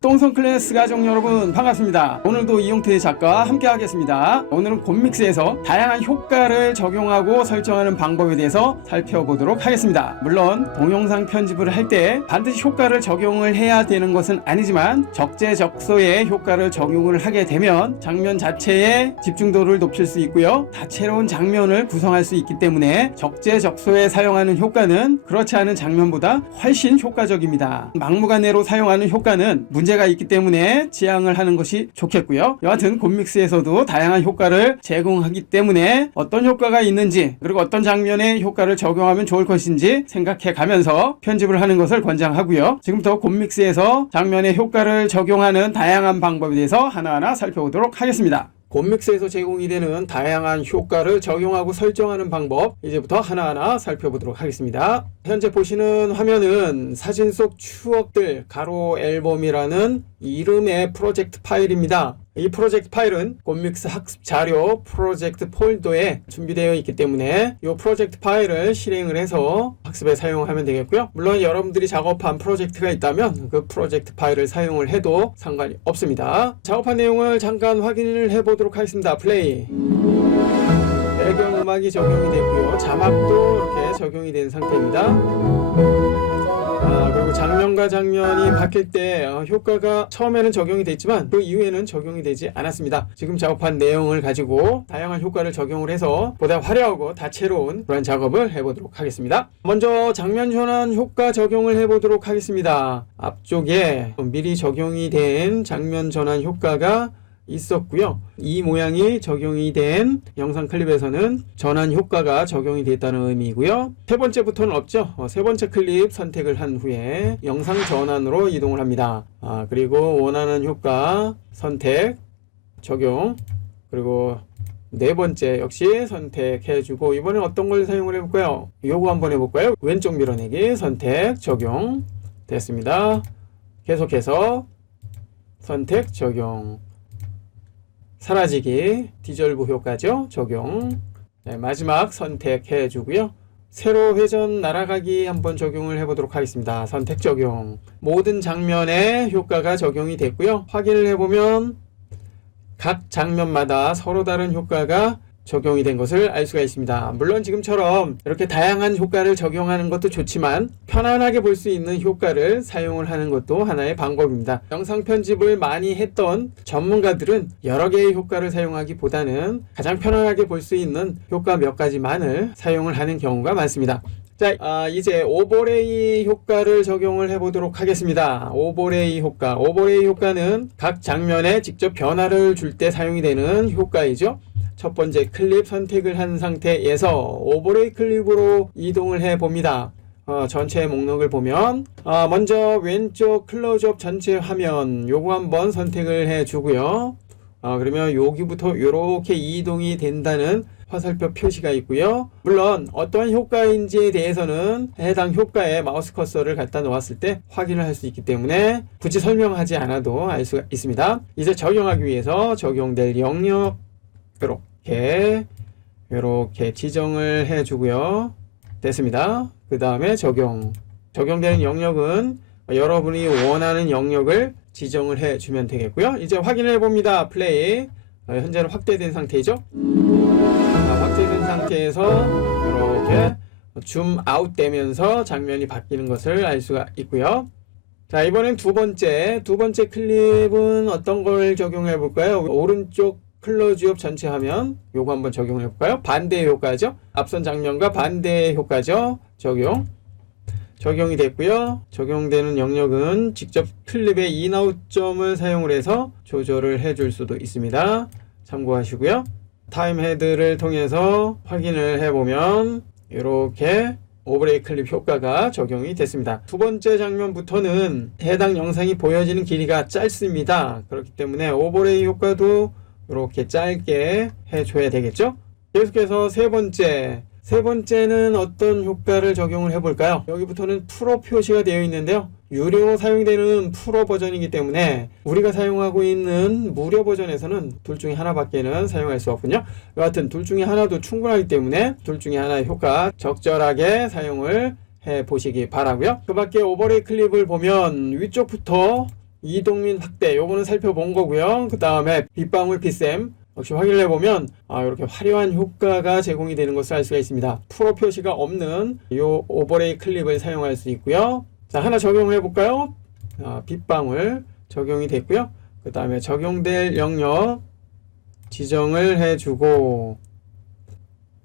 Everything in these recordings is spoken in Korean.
똥손 클래스 가족 여러분 반갑습니다. 오늘도 이용태 작가와 함께 하겠습니다. 오늘은 곰믹스에서 다양한 효과를 적용하고 설정하는 방법에 대해서 살펴보도록 하겠습니다. 물론 동영상 편집을 할 때 반드시 효과를 적용을 해야 되는 것은 아니지만 적재적소에 효과를 적용을 하게 되면 장면 자체의 집중도를 높일 수 있고요, 다채로운 장면을 구성할 수 있기 때문에 적재적소에 사용하는 효과는 그렇지 않은 장면보다 훨씬 효과적입니다. 막무가내로 사용하는 효과는 문제가 있기 때문에 지양을 하는 것이 좋겠고요. 여하튼 곰믹스에서도 다양한 효과를 제공하기 때문에 어떤 효과가 있는지, 그리고 어떤 장면에 효과를 적용하면 좋을 것인지 생각해 가면서 편집을 하는 것을 권장하고요. 지금부터 곰믹스에서 장면에 효과를 적용하는 다양한 방법에 대해서 하나하나 살펴보도록 하겠습니다. 곰믹스에서 제공이 되는 다양한 효과를 적용하고 설정하는 방법, 이제부터 하나하나 살펴보도록 하겠습니다. 현재 보시는 화면은 사진 속 추억들 가로 앨범이라는 이름의 프로젝트 파일입니다. 이 프로젝트 파일은 곰믹스 학습 자료 프로젝트 폴더에 준비되어 있기 때문에 이 프로젝트 파일을 실행을 해서 학습에 사용하면 되겠고요. 물론 여러분들이 작업한 프로젝트가 있다면 그 프로젝트 파일을 사용을 해도 상관이 없습니다. 작업한 내용을 잠깐 확인을 해보도록 하겠습니다. 플레이. 배경음악이 적용이 됐고요, 자막도 이렇게 적용이 된 상태입니다. 그리고 장면과 장면이 바뀔 때 효과가 처음에는 적용이 됐지만 그 이후에는 적용이 되지 않았습니다. 지금 작업한 내용을 가지고 다양한 효과를 적용을 해서 보다 화려하고 다채로운 그런 작업을 해보도록 하겠습니다. 먼저 장면 전환 효과 적용을 해보도록 하겠습니다. 앞쪽에 미리 적용이 된 장면 전환 효과가 있었고요. 이 모양이 적용이 된 영상 클립에서는 전환 효과가 적용이 됐다는 의미이고요. 세 번째부터는 없죠. 세 번째 클립 선택을 한 후에 영상 전환으로 이동을 합니다. 그리고 원하는 효과 선택, 적용, 그리고 네 번째 역시 선택해주고, 이번엔 어떤 걸 사용을 해볼까요? 요거 한번 해볼까요? 왼쪽 밀어내기 선택, 적용 됐습니다. 계속해서 선택, 적용, 사라지기 디졸브 효과죠. 적용. 마지막 선택해 주고요. 세로 회전 날아가기 한번 적용을 해보도록 하겠습니다. 선택 적용. 모든 장면에 효과가 적용이 됐고요. 확인을 해보면 각 장면마다 서로 다른 효과가 적용이 된 것을 알 수가 있습니다. 물론 지금처럼 이렇게 다양한 효과를 적용하는 것도 좋지만 편안하게 볼 수 있는 효과를 사용을 하는 것도 하나의 방법입니다. 영상 편집을 많이 했던 전문가들은 여러 개의 효과를 사용하기보다는 가장 편안하게 볼 수 있는 효과 몇 가지만을 사용을 하는 경우가 많습니다. 자, 이제 오버레이 효과를 적용을 해보도록 하겠습니다. 오버레이 효과. 오버레이 효과는 각 장면에 직접 변화를 줄 때 사용이 되는 효과이죠. 첫 번째 클립 선택을 한 상태에서 오버레이 클립으로 이동을 해 봅니다. 전체 목록을 보면 먼저 왼쪽 클로즈업 전체 화면 요거 한번 선택을 해 주고요. 그러면 여기부터 이렇게 이동이 된다는 화살표 표시가 있고요. 물론 어떤 효과인지에 대해서는 해당 효과에 마우스 커서를 갖다 놓았을 때 확인을 할 수 있기 때문에 굳이 설명하지 않아도 알 수가 있습니다. 이제 적용하기 위해서 적용될 영역 이렇게 지정을 해 주고요. 됐습니다. 그 다음에 적용되는 영역은 여러분이 원하는 영역을 지정을 해 주면 되겠고요. 이제 확인을 해 봅니다. 플레이. 현재는 확대된 상태이죠. 확대된 상태에서 이렇게 줌 아웃 되면서 장면이 바뀌는 것을 알 수가 있고요. 자, 이번엔 두 번째 클립은 어떤 걸 적용해 볼까요? 오른쪽 클로즈업 전체 화면 요거 한번 적용해 볼까요? 반대 효과죠. 앞선 장면과 반대 효과죠. 적용이 됐고요. 적용되는 영역은 직접 클립의 인아웃점을 사용을 해서 조절을 해줄 수도 있습니다. 참고하시고요. 타임 헤드를 통해서 확인을 해보면 이렇게 오버레이 클립 효과가 적용이 됐습니다. 두 번째 장면부터는 해당 영상이 보여지는 길이가 짧습니다. 그렇기 때문에 오버레이 효과도 이렇게 짧게 해줘야 되겠죠. 계속해서 세 번째는 어떤 효과를 적용을 해볼까요? 여기부터는 프로 표시가 되어 있는데요. 유료 사용되는 프로 버전이기 때문에 우리가 사용하고 있는 무료 버전에서는 둘 중에 하나밖에는 사용할 수 없군요. 여하튼 둘 중에 하나도 충분하기 때문에 둘 중에 하나의 효과 적절하게 사용을 해 보시기 바라고요. 그 밖에 오버레이 클립을 보면 위쪽부터 이동민 확대 요거는 살펴본 거고요. 그 다음에 빗방울 빗샘 역시 확인을 해보면 이렇게 화려한 효과가 제공이 되는 것을 알 수가 있습니다. 프로 표시가 없는 이 오버레이 클립을 사용할 수 있고요. 자, 하나 적용을 해볼까요? 빗방울 적용이 됐고요. 그 다음에 적용될 영역 지정을 해주고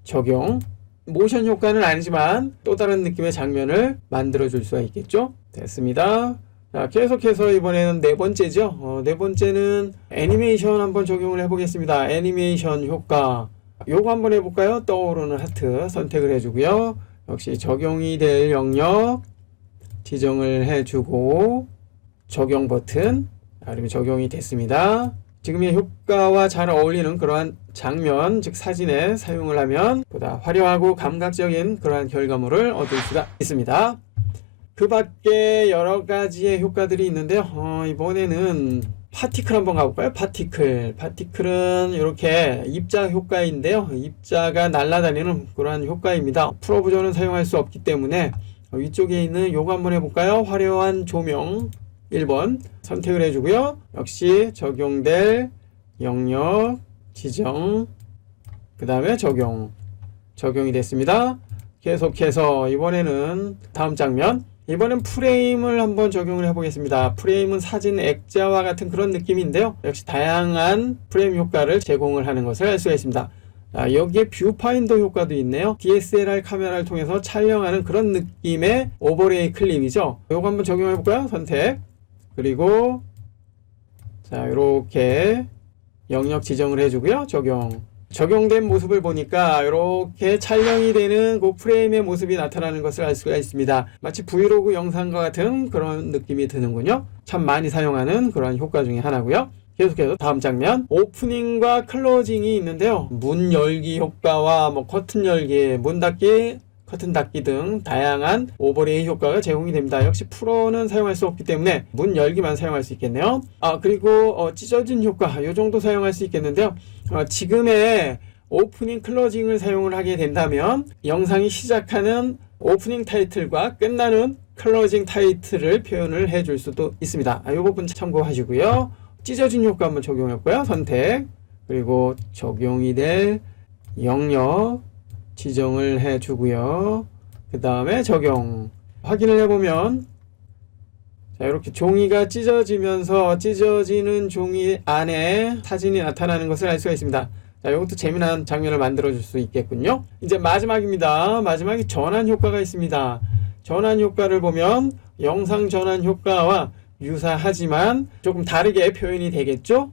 적용. 모션 효과는 아니지만 또 다른 느낌의 장면을 만들어 줄 수가 있겠죠. 됐습니다. 자, 계속해서 이번에는 네 번째죠. 네 번째는 애니메이션 한번 적용을 해보겠습니다. 애니메이션 효과 요거 한번 해볼까요? 떠오르는 하트 선택을 해주고요. 역시 적용이 될 영역 지정을 해주고 적용 버튼. 그러면 적용이 됐습니다. 지금의 효과와 잘 어울리는 그러한 장면, 즉 사진에 사용을 하면 보다 화려하고 감각적인 그러한 결과물을 얻을 수가 있습니다. 그 밖에 여러 가지의 효과들이 있는데요. 이번에는 파티클 한번 가볼까요? 파티클은 이렇게 입자 효과인데요. 입자가 날아다니는 그러한 효과입니다. 프로 버전은 사용할 수 없기 때문에 위쪽에 있는 요거 한번 해볼까요? 화려한 조명 1번 선택을 해주고요. 역시 적용될 영역 지정 그 다음에 적용이 됐습니다. 계속해서 이번에는 다음 장면 이번엔 프레임을 한번 적용을 해보겠습니다. 프레임은 사진 액자와 같은 그런 느낌인데요. 역시 다양한 프레임 효과를 제공을 하는 것을 알 수가 있습니다. 여기에 뷰파인더 효과도 있네요. DSLR 카메라를 통해서 촬영하는 그런 느낌의 오버레이 클립이죠. 이거 한번 적용해 볼까요? 선택 그리고 자 이렇게 영역 지정을 해주고요. 적용된 모습을 보니까 이렇게 촬영이 되는 그 프레임의 모습이 나타나는 것을 알 수가 있습니다. 마치 브이로그 영상과 같은 그런 느낌이 드는군요. 참 많이 사용하는 그런 효과 중에 하나고요. 계속해서 다음 장면 오프닝과 클로징이 있는데요. 문 열기 효과와 커튼 열기, 문 닫기, 커튼 닫기 등 다양한 오버레이 효과가 제공이 됩니다. 역시 프로는 사용할 수 없기 때문에 문 열기만 사용할 수 있겠네요. 그리고 찢어진 효과 이 정도 사용할 수 있겠는데요. 지금의 오프닝 클로징을 사용을 하게 된다면 영상이 시작하는 오프닝 타이틀과 끝나는 클로징 타이틀을 표현을 해줄 수도 있습니다. 이 부분 참고하시고요. 찢어진 효과 한번 적용했고요. 선택 그리고 적용이 될 영역 지정을 해주고요. 그 다음에 적용 확인을 해보면 자 이렇게 종이가 찢어지면서 찢어지는 종이 안에 사진이 나타나는 것을 알 수가 있습니다. 자 이것도 재미난 장면을 만들어 줄 수 있겠군요. 이제 마지막입니다. 마지막에 전환 효과가 있습니다. 전환 효과를 보면 영상 전환 효과와 유사하지만 조금 다르게 표현이 되겠죠.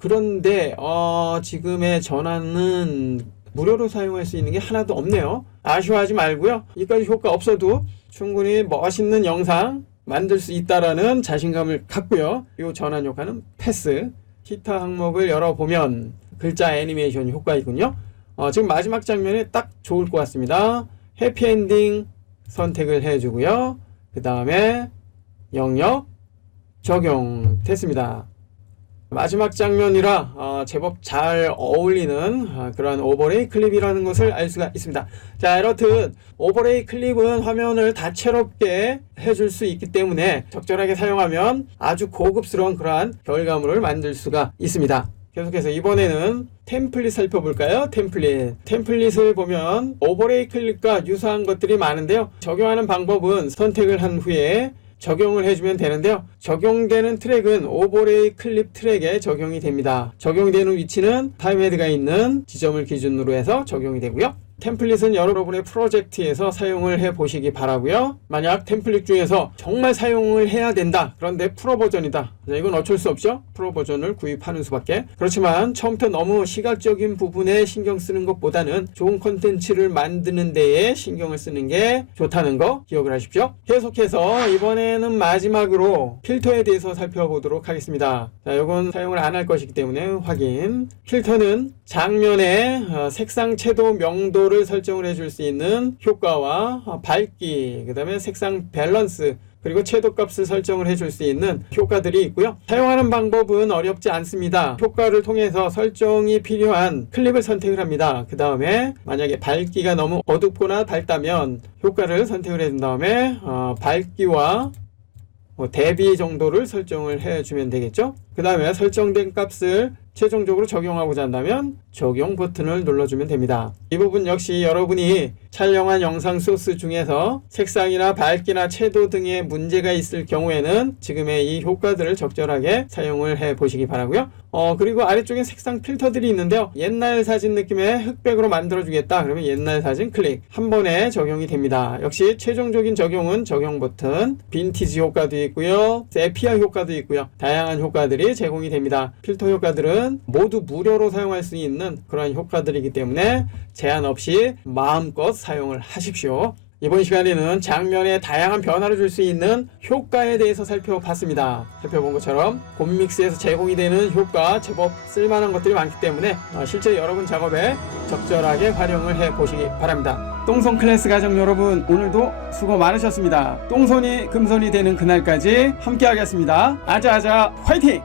그런데 지금의 전환은 무료로 사용할 수 있는 게 하나도 없네요. 아쉬워하지 말고요. 이까지 효과 없어도 충분히 멋있는 영상 만들 수 있다라는 자신감을 갖고요. 이 전환 효과는 패스. 기타 항목을 열어보면 글자 애니메이션 효과이군요. 지금 마지막 장면에 딱 좋을 것 같습니다. 해피엔딩 선택을 해주고요. 그 다음에 영역 적용됐습니다. 마지막 장면이라 제법 잘 어울리는 그러한 오버레이 클립이라는 것을 알 수가 있습니다. 자, 이렇듯 오버레이 클립은 화면을 다채롭게 해줄 수 있기 때문에 적절하게 사용하면 아주 고급스러운 그러한 결과물을 만들 수가 있습니다. 계속해서 이번에는 템플릿 살펴볼까요? 템플릿을 보면 오버레이 클립과 유사한 것들이 많은데요. 적용하는 방법은 선택을 한 후에 적용을 해주면 되는데요. 적용되는 트랙은 오버레이 클립 트랙에 적용이 됩니다. 적용되는 위치는 타임헤드가 있는 지점을 기준으로 해서 적용이 되고요. 템플릿은 여러분의 프로젝트에서 사용을 해 보시기 바라고요. 만약 템플릿 중에서 정말 사용을 해야 된다, 그런데 프로 버전이다, 이건 어쩔 수 없죠. 프로 버전을 구입하는 수밖에. 그렇지만 처음부터 너무 시각적인 부분에 신경 쓰는 것보다는 좋은 콘텐츠를 만드는 데에 신경을 쓰는 게 좋다는 거 기억을 하십시오. 계속해서 이번에는 마지막으로 필터에 대해서 살펴보도록 하겠습니다. 자, 이건 사용을 안 할 것이기 때문에 확인. 필터는 장면의 색상 채도 명도를 설정을 해줄 수 있는 효과와 밝기, 그 다음에 색상 밸런스, 그리고 채도 값을 설정을 해줄 수 있는 효과들이 있고요. 사용하는 방법은 어렵지 않습니다. 효과를 통해서 설정이 필요한 클립을 선택을 합니다. 그 다음에 만약에 밝기가 너무 어둡거나 밝다면 효과를 선택을 해준 다음에 밝기와 대비 정도를 설정을 해주면 되겠죠. 그 다음에 설정된 값을 최종적으로 적용하고자 한다면 적용 버튼을 눌러주면 됩니다. 이 부분 역시 여러분이 촬영한 영상 소스 중에서 색상이나 밝기나 채도 등의 문제가 있을 경우에는 지금의 이 효과들을 적절하게 사용을 해 보시기 바라고요. 그리고 아래쪽에 색상 필터들이 있는데요. 옛날 사진 느낌의 흑백으로 만들어 주겠다 그러면 옛날 사진 클릭, 한 번에 적용이 됩니다. 역시 최종적인 적용은 적용 버튼, 빈티지 효과도 있고요, 세피아 효과도 있고요, 다양한 효과들이 제공이 됩니다. 필터 효과들은 모두 무료로 사용할 수 있는 그런 효과들이기 때문에 제한 없이 마음껏 사용을 하십시오. 이번 시간에는 장면에 다양한 변화를 줄 수 있는 효과에 대해서 살펴봤습니다. 살펴본 것처럼 곰믹스에서 제공이 되는 효과 제법 쓸만한 것들이 많기 때문에 실제 여러분 작업에 적절하게 활용을 해 보시기 바랍니다. 똥손 클래스 가족 여러분, 오늘도 수고 많으셨습니다. 똥손이 금손이 되는 그날까지 함께 하겠습니다. 아자아자 화이팅!